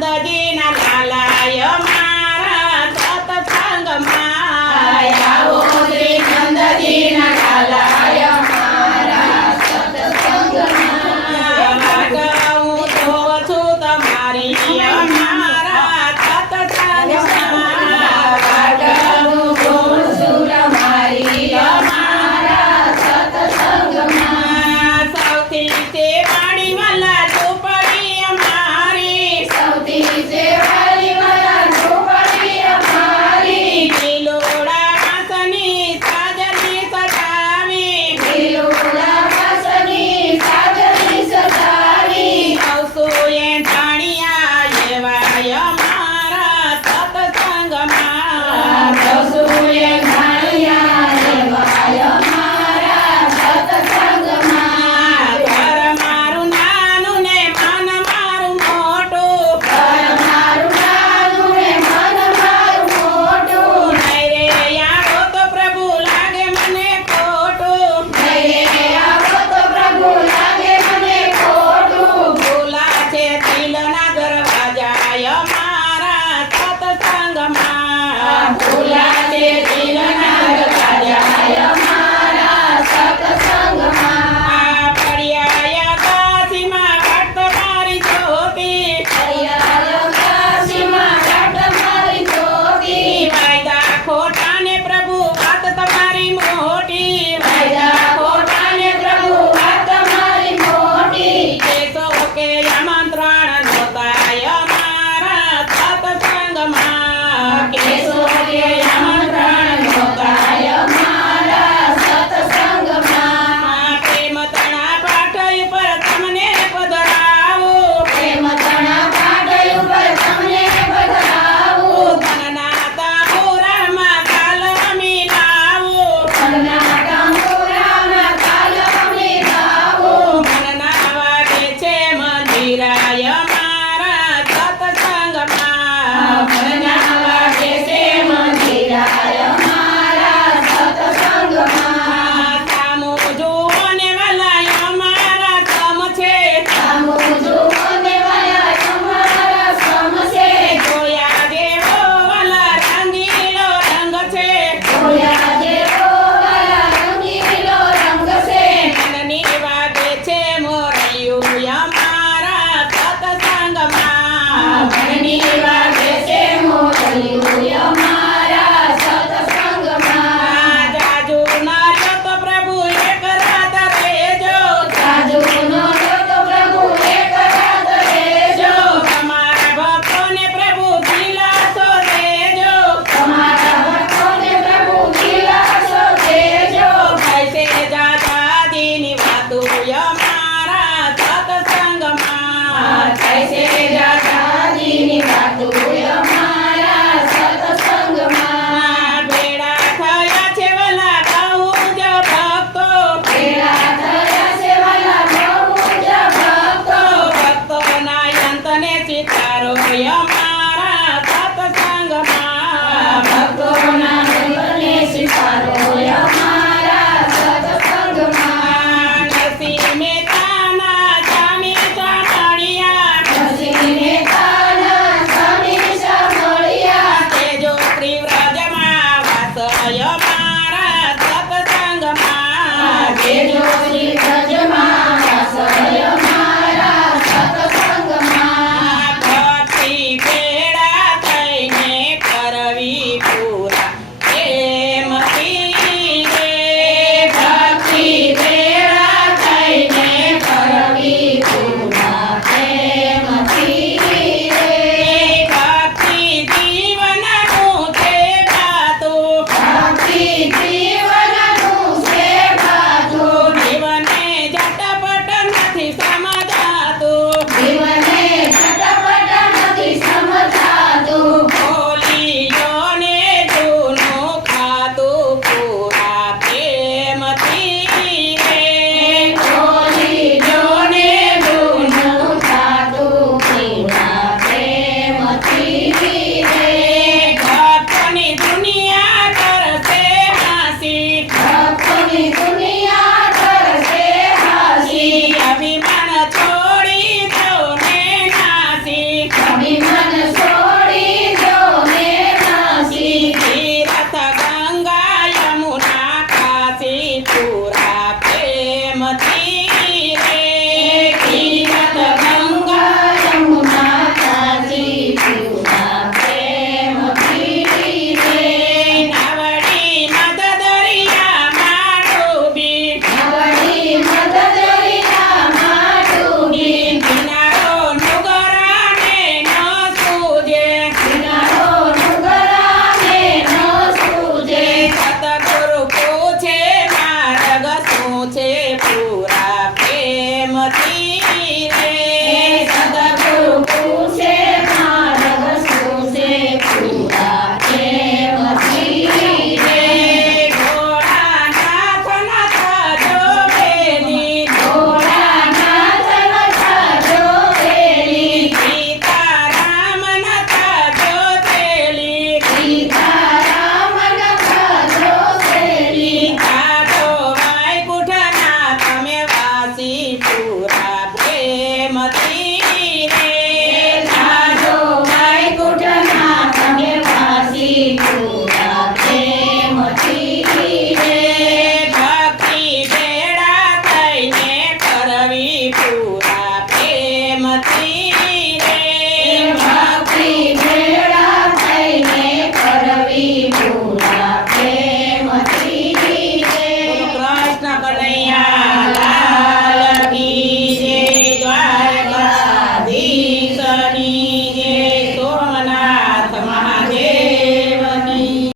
નંદજીના લાલાય મારા સત્સંગમાં આવો શ્રી નંદજીના લાલાય મારા સત્સંગમાં હું જોઉં છું તમારી મારા સત્સંગમાં હું જોઉં છું તમારી મારા સત્સંગમાં સૌથી સેવાળી વાલા ઝૂંપડી અમારી સૌથી સેવાળી વાલા ઝૂંપડી અમારી લીલોડા વાસની સાજલી સજાવી લીલોડા વાસની સાજલી સજાવી સૌસુએ જાણ્યા એવાય અમારા સત્સંગમાં સસુએ જાણ્યા એવાય મારા સત્સંગમાં ઘર મારું નાનું ને મન મારું મોટું ઘર મારું નાનું ને મન મારું મોટું નહીં રે આવો તો પ્રભુ લાગે મને ખોટું નહીં આવો તો પ્રભુ લાગે મને ખોટું ભૂલા છે દિલના દરવાજા અમારા સત્સંગમાં ભૂલા છે દિલના દરવાજા મારા સત્સંગમાં પડ્યા કાશીમાં ઘાટ મારી જ્યોતિ કાશીમાં ઘાટ મારી જ્યોતિ વાયદા ખોટા ને પ્રભુ વાત તમારી મોટી વાયદા ખોટાને પ્રભુ વાત મારી મોટી કેસો કે આમંત્રણ નોતાય અમારા સત્સંગમાં કેસો કે આમંત્રણ નોતાય મારા સત્સંગમાં પ્રેમ તણા પાઠ ઉપર તમને પધરાવું પ્રેમ તણા પાટય ઉપર તમને પધરાવું ધનના તાંબુરામાં તાલ મિલાવું ઘરના તંબુરામાં તાલ મિલાવું મનના વાગે છે મંદિરાય મારા સત્સંગમાં ઘરના વાગે છે મંદિરાય મારા સત્સંગમાં સામું જુઓ ને વાલાય અમારા કમ છે સામું જુઓને વાયા તમારા સમ છે જોયા જેવો વાલા રંગીલો રંગ છે જોયા જેવો વાલા રંગીલો રંગ છે મનની વાગે છે મોરૈયું અમારા સત્સંગમાં ઘરની વાગે છે મોરૈયું અમારા સત્સંગમાં જાજુ નાર્યો તો પ્રભુ એક રાત રહેજો સાધુનો તો પ્રભુ એક રાત રહેજો તમારા ભક્તોને પ્રભુ દિલાસો દેજો તમારા ભક્તોને પ્રભુ દિલાસો દેજો કૈસે જાજાજીની વાતો અમારા સત્સંગમાં કૈસે દાદાજીની વાતો અમારા સત્સંગમાં ભેળા થયા છે વાલા બહુ જ ભક્તો ભેળા થયા છે વાલા બહુ જ ભક્તો ભક્તોના અંતને ચિતારો અમારા